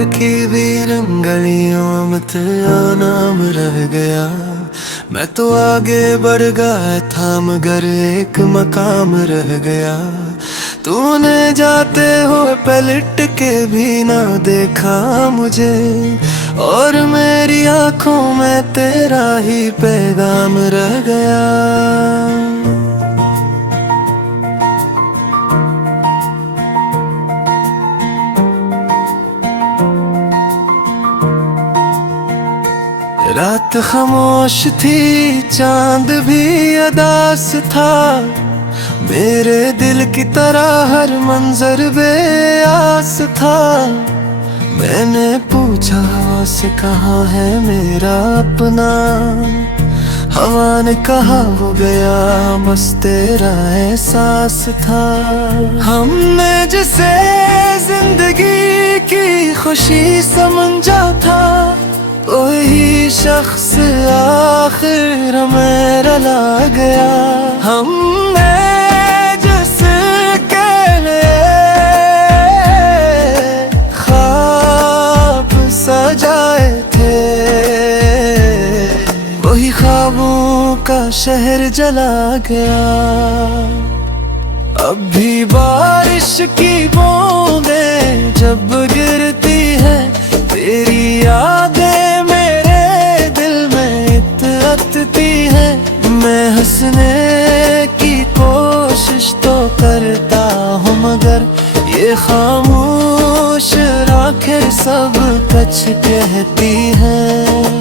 दिल की भी रंगलियों में तेरा नाम रह गया। मैं तो आगे बढ़ गया थाम घर एक मकाम रह गया। तूने जाते हुए पलट के भी ना देखा मुझे, और मेरी आंखों में तेरा ही पैगाम रह गया। रात खामोश थी, चांद भी अदास था। मेरे दिल की तरह हर मंजर बेआस था। मैंने पूछा हवा से कहाँ है मेरा अपना, हवा ने कहा हो गया बस तेरा एहसास था। हमने जिसे जिंदगी की खुशी समझा था, वही शख्स आखिर मेरा ला गया। हमने जिसके लिए ख्वाब सजाए थे, वही ख्वाबों का शहर जला गया। अब भी बारिश की बूंदें जब गिरती है, तेरी यादें मेरे दिल में इतरती है। मैं हंसने की कोशिश तो करता हूँ, मगर ये खामोश आंखें सब कुछ कहती हैं।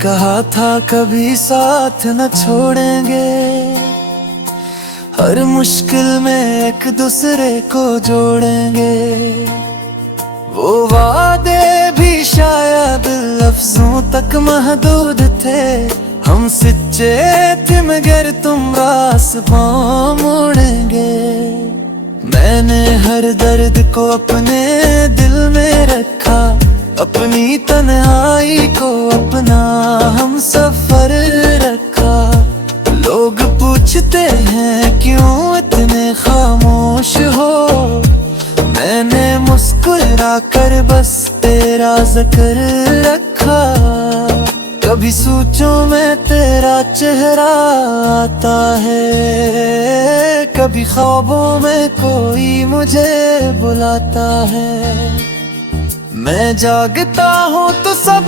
कहा था कभी साथ न छोड़ेंगे, हर मुश्किल में एक दूसरे को जोड़ेंगे। वो वादे भी शायद लफ्जों तक महदूद थे। हम सच्चे थे मगर तुम रास्ता मोड़ेंगे। मैंने हर दर्द को अपने दिल में रखा, अपनी तन्हाई को अपना हम सफर रखा। लोग पूछते हैं क्यों इतने खामोश हो, मैंने मुस्कुरा कर बस तेरा जिक्र रखा। कभी सोचों में तेरा चेहरा आता है, कभी ख्वाबों में कोई मुझे बुलाता है। मैं जागता हूँ तो सब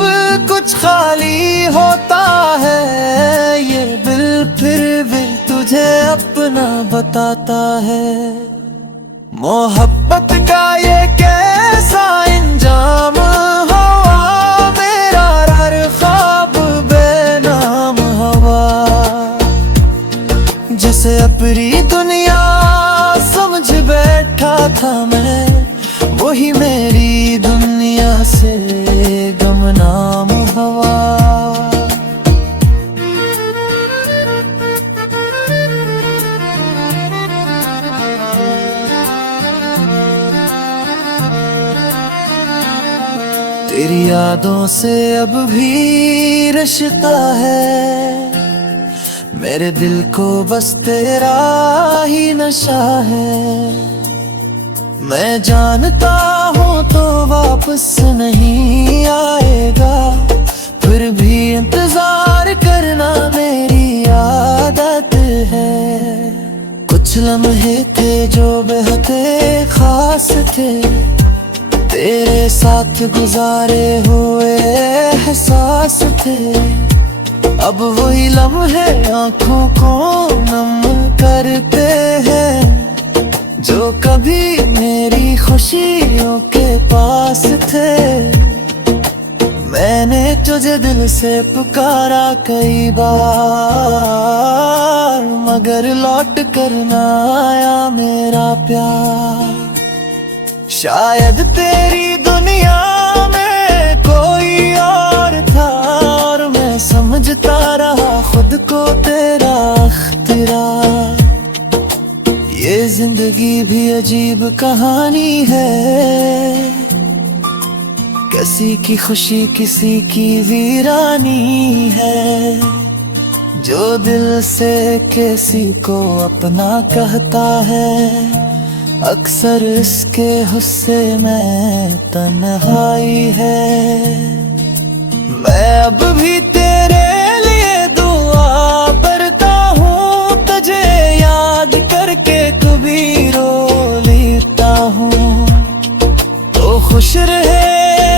कुछ खाली होता है, ये दिल फिर भी तुझे अपना बताता है। मोहब्बत का ये कैसा इंजाम हुआ, मेरा हर ख्वाब बेनाम हवा। जिसे अपनी दुनिया समझ बैठा था मैं, वही मेरी दुनिया से गुमनाम हवा। तेरी यादों से अब भी रिश्ता है, मेरे दिल को बस तेरा ही नशा है। मैं जानता हूँ तो वापस नहीं आएगा, फिर भी इंतजार करना मेरी आदत है। कुछ लम्हे थे जो बेहद खास थे, तेरे साथ गुजारे हुए एहसास थे। अब वही लम्हे आंखों को नम करते हैं, जो कभी मेरी खुशियों के पास थे। मैंने तुझे दिल से पुकारा कई बार, मगर लौट कर ना आया मेरा प्यार। शायद तेरी दुनिया में कोई और था, और मैं समझता रहा खुद को तेरा अख्तियार। ये जिंदगी भी अजीब कहानी है, किसी की खुशी किसी की वीरानी है, जो दिल से किसी को अपना कहता है, अक्सर इसके हुस्से में तन्हाई है। मैं अब भी तेरे लिए दुआ करता हूँ, तुझे याद करके कभी रो लेता हूँ। तो खुश रहे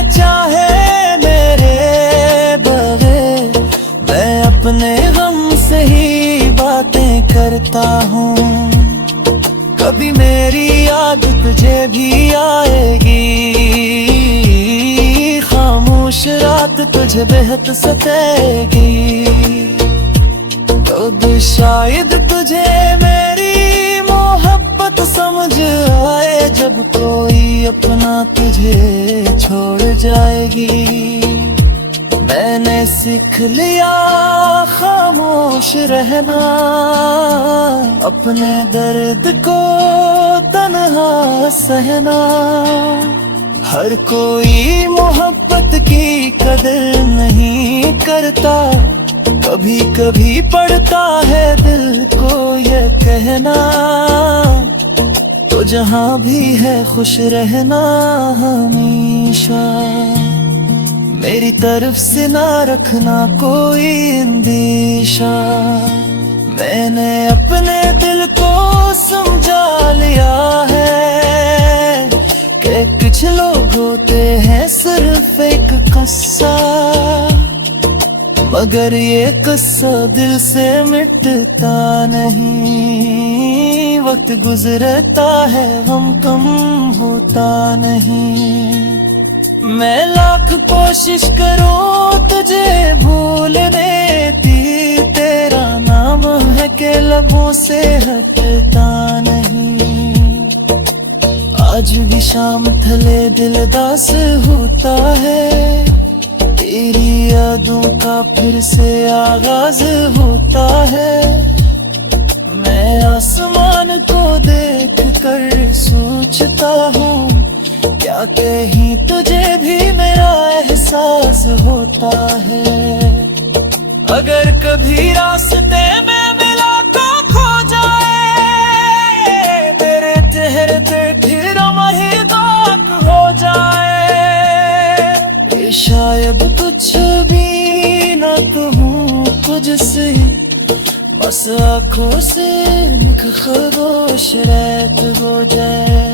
चाहे मेरे बगैर, मैं अपने गम से ही बातें करता हूँ। कभी मेरी याद तुझे भी आएगी, खामोश रात तुझे बेहद सताएगी। तो शायद तुझे मेरी मोहब्बत समझ आए, जब कोई अपना तुझे छोड़ जाएगी। मैंने सीख लिया खामोश रहना, अपने दर्द को तन्हा सहना। हर कोई मोहब्बत की कदर नहीं करता, कभी कभी पड़ता है दिल को ये कहना। तो जहाँ भी है खुश रहना हमेशा, मेरी तरफ से ना रखना कोई अंदेशा। मैंने अपने दिल को समझा लिया है कि कुछ लोग होते हैं सिर्फ एक किस्सा, मगर ये किस्सा दिल से मिटता नहीं। वक्त गुजरता है गम कम होता नहीं। मैं लाख कोशिश करूं तुझे भूलने की, तेरा नाम है के लबों से हटता नहीं। आज भी शाम ढले दिल दास होता है, तेरी यादों का फिर से आगाज होता है। मैं आसमान को देख कर सोचता हूँ, क्या कहीं तुझे भी मेरा एहसास होता है। अगर कभी रास्ते में मिला तो खो जाए, तेरे चेहरे पे फिर वही दाग हो जाए। शायद कुछ भी न कहूँ तुझसे, बस आँखों से एक खामोश रात हो जाए।